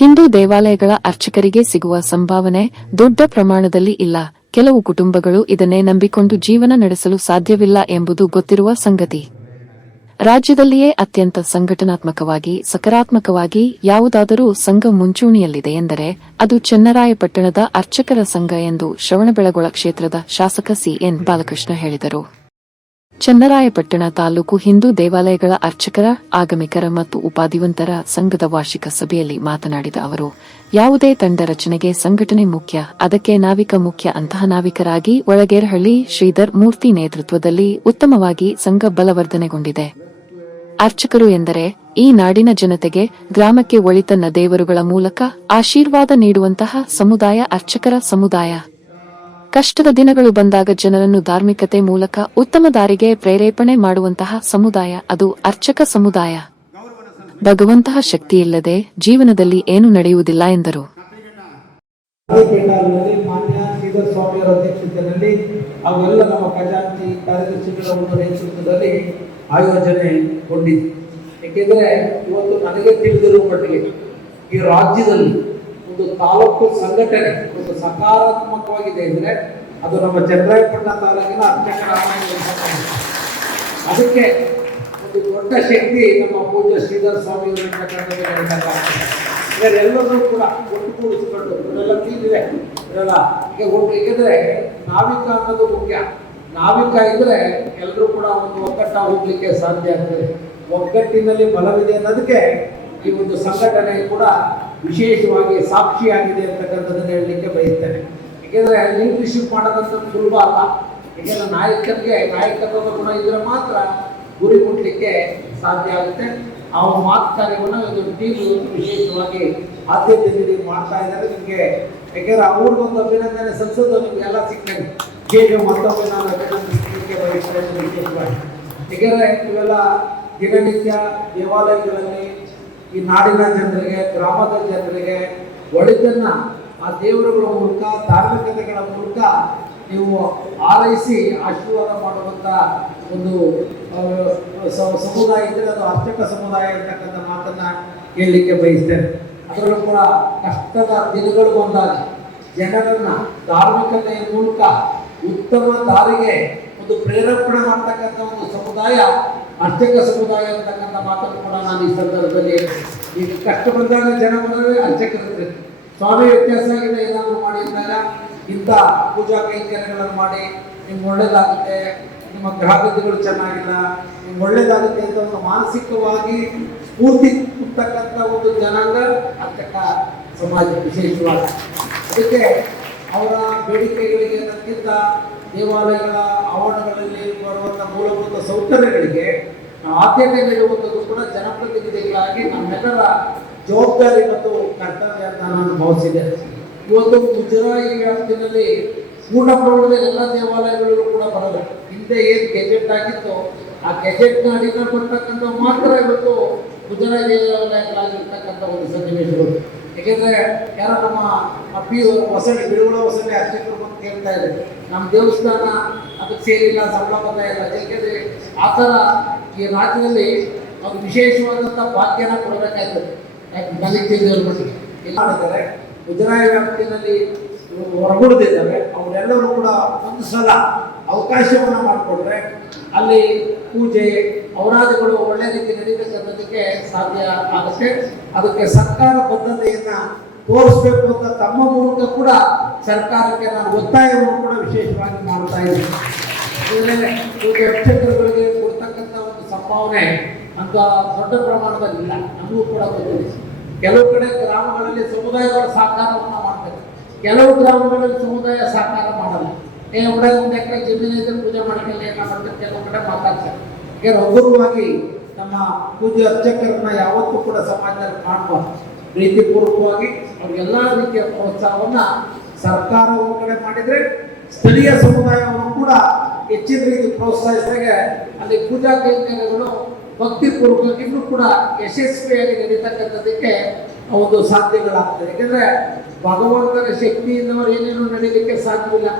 ಹಿಂದೂ ದೇವಾಲಯಗಳ ಅರ್ಚಕರಿಗೆ ಸಿಗುವ ಸಂಭಾವನೆ ದೊಡ್ಡ ಪ್ರಮಾಣದಲ್ಲಿ ಇಲ್ಲ. ಕೆಲವು ಕುಟುಂಬಗಳು ಇದನ್ನೇ ನಂಬಿಕೊಂಡು ಜೀವನ ನಡೆಸಲು ಸಾಧ್ಯವಿಲ್ಲ ಎಂಬುದು ಗೊತ್ತಿರುವ ಸಂಗತಿ. ರಾಜ್ಯದಲ್ಲಿಯೇ ಅತ್ಯಂತ ಸಂಘಟನಾತ್ಮಕವಾಗಿ ಸಕಾರಾತ್ಮಕವಾಗಿ ಯಾವುದಾದರೂ ಸಂಘ ಮುಂಚೂಣಿಯಲ್ಲಿದೆ ಎಂದರೆ ಅದು ಚನ್ನರಾಯಪಟ್ಟಣದ ಅರ್ಚಕರ ಸಂಘ ಎಂದು ಶ್ರವಣಬೆಳಗೊಳ ಕ್ಷೇತ್ರದ ಶಾಸಕ ಸಿಎನ್ ಬಾಲಕೃಷ್ಣ ಹೇಳಿದರು. ಚನ್ನರಾಯಪಟ್ಟಣ ತಾಲೂಕು ಹಿಂದೂ ದೇವಾಲಯಗಳ ಅರ್ಚಕರ, ಆಗಮಿಕರ ಮತ್ತು ಉಪಾಧಿವಂತರ ಸಂಘದ ವಾರ್ಷಿಕ ಸಭೆಯಲ್ಲಿ ಮಾತನಾಡಿದ ಅವರು, ಯಾವುದೇ ತಂಡ ರಚನೆಗೆ ಸಂಘಟನೆ ಮುಖ್ಯ, ಅದಕ್ಕೆ ನಾವಿಕ ಮುಖ್ಯ. ಅಂತಹ ನಾವಿಕರಾಗಿ ಒಳಗೇರಹಳ್ಳಿ ಶ್ರೀಧರ್ ಮೂರ್ತಿ ನೇತೃತ್ವದಲ್ಲಿ ಉತ್ತಮವಾಗಿ ಸಂಘ ಬಲವರ್ಧನೆಗೊಂಡಿದೆ. ಅರ್ಚಕರು ಎಂದರೆ ಈ ನಾಡಿನ ಜನತೆಗೆ, ಗ್ರಾಮಕ್ಕೆ ಒಳಿತನ್ನ ದೇವರುಗಳ ಮೂಲಕ ಆಶೀರ್ವಾದ ನೀಡುವಂತಹ ಸಮುದಾಯ ಅರ್ಚಕರ ಸಮುದಾಯ. ಕಷ್ಟದ ದಿನಗಳು ಬಂದಾಗ ಜನರನ್ನು ಧಾರ್ಮಿಕತೆ ಮೂಲಕ ಉತ್ತಮ ದಾರಿಗೆ ಪ್ರೇರೇಪಣೆ ಮಾಡುವಂತಹ ಸಮುದಾಯ ಅದು ಅರ್ಚಕ ಸಮುದಾಯ. ಭಗವಂತಹ ಶಕ್ತಿಯಿಲ್ಲದೆ ಜೀವನದಲ್ಲಿ ಏನು ನಡೆಯುವುದಿಲ್ಲ ಎಂದರು. ಅವೆಲ್ಲ ನಮ್ಮ ಖಜಾಂಚಿ ಕಾರ್ಯದರ್ಶಿಗಳ ಒಂದು ನೇತೃತ್ವದಲ್ಲಿ ಆಯೋಜನೆಗೊಂಡಿದೆ. ಏಕೆಂದರೆ ಇವತ್ತು ನನಗೆ ತಿಳಿದಿರುವ ಮಟ್ಟಿಗೆ ಈ ರಾಜ್ಯದಲ್ಲಿ ಒಂದು ತಾಲೂಕು ಸಂಘಟನೆ ಒಂದು ಸಕಾರಾತ್ಮಕವಾಗಿದೆ ಅಂದರೆ ಅದು ನಮ್ಮ ಚನ್ನರಾಯಪಟ್ಟಣ ತಾಲೂಕಿನ ಅರ್ಚಕರ. ಅದಕ್ಕೆ ಒಂದು ದೊಡ್ಡ ಶಕ್ತಿ ನಮ್ಮ ಪೂಜ್ಯ ಶ್ರೀಧರ್ ಸ್ವಾಮಿ ಎಲ್ಲರೂ ಕೂಡ ಒಟ್ಟುಗೂಡಿಸಿಕೊಂಡು ಇವರೆಲ್ಲ ತೀರಿದೆ ಇವರೆಲ್ಲ ಈಗ ಒಟ್ಟು. ಏಕೆಂದರೆ ನಾವಿಕ ಅನ್ನೋದು ಮುಖ್ಯ. ನಾವಿಕ ಇದ್ರೆ ಎಲ್ಲರೂ ಕೂಡ ಒಂದು ಒಗ್ಗಟ್ಟ ಹೋಗ್ಲಿಕ್ಕೆ ಸಾಧ್ಯ ಆಗ್ತದೆ. ಒಗ್ಗಟ್ಟಿನಲ್ಲಿ ಬಲವಿದೆ ಅನ್ನೋದಕ್ಕೆ ಈ ಒಂದು ಸಂಘಟನೆ ಕೂಡ ವಿಶೇಷವಾಗಿ ಸಾಕ್ಷಿಯಾಗಿದೆ ಅಂತಕ್ಕಂಥದ್ದನ್ನು ಹೇಳಲಿಕ್ಕೆ ಬಯಸ್ತೇನೆ. ಏಕೆಂದರೆ ಲೀಡರ್ಶಿಪ್ ಮಾಡೋದಂತ ಸುಲಭ ಅಲ್ಲ. ಏಕೆಂದರೆ ನಾಯಕರಿಗೆ ನಾಯಕತ್ವದ ಗುಣ ಇದ್ರೆ ಮಾತ್ರ ಗುರಿ ಮುಟ್ಲಿಕ್ಕೆ ಸಾಧ್ಯ ಆಗುತ್ತೆ. ಆ ಮಾತು ಕಾರ್ಯವನ್ನು ಒಂದು ಟೀಮ್ ವಿಶೇಷವಾಗಿ ಆದ್ಯತೆ ನೀಡಿ ಮಾಡ್ತಾ ಇದ್ದಾರೆ. ನಿಮಗೆ ಯಾಕೆಂದರೆ ಅವ್ರಿಗೊಂದು ಅಭಿನಂದನೆ ಸಲ್ಲಿಸೋದು ನಿಮಗೆಲ್ಲ ಸಿಗ್ತದೆ. ಹೇಗೆ ಮತ್ತೊಮ್ಮೆ ನಾನು ಅಭಿನಂದಿಸಲಿಕ್ಕೆ ಬಯಸ್ತೇನೆ ವಿಶೇಷವಾಗಿ. ಏಕೆಂದರೆ ಇವೆಲ್ಲ ದಿನನಿತ್ಯ ದೇವಾಲಯಗಳಲ್ಲಿ ಈ ನಾಡಿನ ಜನರಿಗೆ, ಗ್ರಾಮದ ಜನರಿಗೆ ಒಳಿತನ್ನ ಆ ದೇವರುಗಳ ಮೂಲಕ, ಧಾರ್ಮಿಕತೆಗಳ ಮೂಲಕ ನೀವು ಆರೈಸಿ ಆಶೀರ್ವಾದ ಮಾಡುವಂಥ ಒಂದು ಸಮುದಾಯ ಇದ್ದರೆ ಅದು ಅರ್ಚಕ ಸಮುದಾಯ ಅಂತಕ್ಕಂಥ ಮಾತನ್ನ ಹೇಳಲಿಕ್ಕೆ ಬಯಸ್ತೇನೆ. ಅದರಲ್ಲೂ ಕೂಡ ಕಷ್ಟದ ದಿನಗಳು ಬಂದಾಗ ಜನರನ್ನ ಧಾರ್ಮಿಕತೆಯ ಮೂಲಕ ಉತ್ತಮ ದಾರಿಗೆ ಒಂದು ಪ್ರೇರೇಪಣೆ ಮಾಡ್ತಕ್ಕಂಥ ಒಂದು ಸಮುದಾಯ ಅರ್ಚಕ ಸಮುದಾಯ ಅಂತಕ್ಕಂಥ ಮಾತನ್ನು ಕೂಡ ನಾನು ಈ ಸಂದರ್ಭದಲ್ಲಿ ಈಗ ಕಷ್ಟ ಬಂದಾಗ ಜನ ಬಂದರೆ ಅರ್ಚಕರಿರ್ತಾರೆ. ಸ್ವಾಮಿ ವ್ಯತ್ಯಾಸ ಆಗಿದೆ, ಏನಾದರೂ ಮಾಡಿ ಅಂದಾಗ ಇಂಥ ಪೂಜಾ ಕೈಂಕರ್ಯಗಳನ್ನು ಮಾಡಿ ನಿಮ್ಗೆ ಒಳ್ಳೇದಾಗುತ್ತೆ, ನಿಮ್ಮ ಗ್ರಾಹಕಗಳು ಚೆನ್ನಾಗಿಲ್ಲ, ನಿಮ್ಗೆ ಒಳ್ಳೇದಾಗುತ್ತೆ ಅಂತ ಒಂದು ಮಾನಸಿಕವಾಗಿ ಸ್ಫೂರ್ತಿ ಕೊಡ್ತಕ್ಕಂಥ ಒಂದು ಜನಾಂಗ ಅರ್ಚಕ ಸಮಾಜ ವಿಶೇಷವಾಗಿ. ಅದಕ್ಕೆ ಅವರ ಬೇಡಿಕೆಗಳಿಗೆ ಅನ್ನೋದಕ್ಕಿಂತ ದೇವಾಲಯಗಳ ಆವರಣಗಳಲ್ಲಿ ಬರುವಂಥ ಮೂಲಭೂತ ಸೌಕರ್ಯಗಳಿಗೆ ಆದ್ಯತೆ ನೀಡುವಂಥದ್ದು ಕೂಡ ಜನಪ್ರತಿನಿಧಿಗಳಾಗಿ ನಮ್ಮೆಲ್ಲರ ಜವಾಬ್ದಾರಿ ಮತ್ತು ಕರ್ತವ್ಯ ಅಂತ ನಾನು ಭಾವಿಸಿದೆ. ಇವತ್ತು ಮುಜರಾಯಿ ವ್ಯಾಪ್ತಿಯಲ್ಲಿ ಪೂರ್ಣ ಪ್ರಮಾಣದಲ್ಲಿ ಎಲ್ಲ ದೇವಾಲಯಗಳಲ್ಲೂ ಕೂಡ ಬರಲ್ಲ. ಹಿಂದೆ ಏನು ಗೆಜೆಟ್ ಆಗಿತ್ತು ಆ ಗೆಜೆಟ್ನ ಅಡಿಯಲ್ಲಿ ಬರ್ತಕ್ಕಂಥ ಮಾತ್ರ ಇವತ್ತು ಮುಜರಾಯಿ ದೇವಾಲಯಗಳಾಗಿರ್ತಕ್ಕಂಥ ಒಂದು ಸನ್ನಿವೇಶಗಳು. ಏಕೆಂದರೆ ಯಾರೋ ನಮ್ಮ ಹೊಸಡಿ ಬಿಡುಗಡೆ ಹೊಸಡಿ ಅರ್ಚಕರು ಬಂದು ಕೇಳ್ತಾ ಇದ್ದಾರೆ, ನಮ್ಮ ದೇವಸ್ಥಾನ ಅದಕ್ಕೆ ಸೇರಿಲ್ಲ, ಸಂಬಳ ಬರ್ತಾ ಇಲ್ಲ. ಏಕೆಂದರೆ ಆ ಥರ ಈ ರಾಜ್ಯದಲ್ಲಿ ಅವ್ರು ವಿಶೇಷವಾದಂಥ ಭಾಗ್ಯನ ಕೊಡಬೇಕಾಗ್ತದೆ. ನನಗೆ ತಿಳಿದವ್ರ ಮಟ್ಟಿಗೆ ಇಲ್ಲ ಮಾಡಿದ್ದಾರೆ. ಮುಜರಾಯಿ ವ್ಯಾಪ್ತಿಯಲ್ಲಿ ಹೊರಗುಳಿದಿದ್ದಾರೆ. ಅವರೆಲ್ಲರೂ ಕೂಡ ಒಂದು ಸಲ ಅವಕಾಶವನ್ನು ಮಾಡಿಕೊಟ್ರೆ ಅಲ್ಲಿ ಪೂಜೆ ಔರಾಧಗಳು ಒಳ್ಳೆ ರೀತಿ ನಡೀಬೇಕನ್ನೋದಕ್ಕೆ ಸಾಧ್ಯ ಆಗುತ್ತೆ. ಅದಕ್ಕೆ ಸರ್ಕಾರ ಬದ್ಧತೆಯನ್ನ ತೋರಿಸ್ಬೇಕು ಅಂತ ತಮ್ಮ ಮೂಲಕ ಕೂಡ ಸರ್ಕಾರಕ್ಕೆ ನಾನು ಒತ್ತಾಯವನ್ನು ಕೂಡ ವಿಶೇಷವಾಗಿ ಮಾಡ್ತಾ ಇದ್ದೀನಿ. ಅರ್ಚಕರುಗಳಿಗೆ ಕೊಡ್ತಕ್ಕಂಥ ಒಂದು ಸಂಭಾವನೆ ಅಂತ ದೊಡ್ಡ ಪ್ರಮಾಣದಲ್ಲಿ ಇಲ್ಲ. ನಮಗೂ ಕೂಡ ಗೊತ್ತಿದೆ. ಕೆಲವು ಕಡೆ ಗ್ರಾಮಗಳಲ್ಲಿ ಸಮುದಾಯಗಳ ಸಹಕಾರವನ್ನು ಮಾಡ್ತಾರೆ, ಕೆಲವು ಗ್ರಾಮಗಳಲ್ಲಿ ಸಮುದಾಯ ಸಹಕಾರ ಮಾಡಲ್ಲ. ಒಂದು ಎಕರೆ ಜಮೀನಿದ್ರೆ ಪೂಜೆ ಮಾಡ್ಕೊಳ್ಳಿ ಮಾಡ್ತಾರೆ, ಕೆಲವು ಕಡೆ ಮಾತಾಡ್ತಾರೆ. ಈಗ ಹಗುರವಾಗಿ ನಮ್ಮ ಪೂಜೆ ಅರ್ಚಕರನ್ನ ಯಾವತ್ತೂ ಕೂಡ ಸಮಾಜದಲ್ಲಿ ಕಾಣಬಾರ್ದು. ಪ್ರೀತಿಪೂರ್ವಕವಾಗಿ ಅವ್ರಿಗೆಲ್ಲ ರೀತಿಯ ಪ್ರೋತ್ಸಾಹವನ್ನ ಸರ್ಕಾರ ಒಂದು ಕಡೆ ಮಾಡಿದ್ರೆ ಸ್ಥಳೀಯ ಸಮುದಾಯವನ್ನು ಕೂಡ ಹೆಚ್ಚಿನ ರೀತಿ ಪ್ರೋತ್ಸಾಹಿಸಿದಾಗ ಅಲ್ಲಿ ಪೂಜಾ ಕೈಂಕರ್ಯಗಳು ಭಕ್ತಿಪೂರ್ವಕವಾಗಿ ಇನ್ನೂ ಕೂಡ ಯಶಸ್ವಿಯಾಗಿ ನಡೀತಕ್ಕಂಥದ್ದಕ್ಕೆ ಒಂದು ಸಾಧ್ಯಗಳಾಗ್ತದೆ. ಯಾಕೆಂದರೆ ಭಗವಂತನ ಶಕ್ತಿಯಿಂದವರು ಏನೇನು ನಡೀಲಿಕ್ಕೆ ಸಾಧ್ಯವಿಲ್ಲ.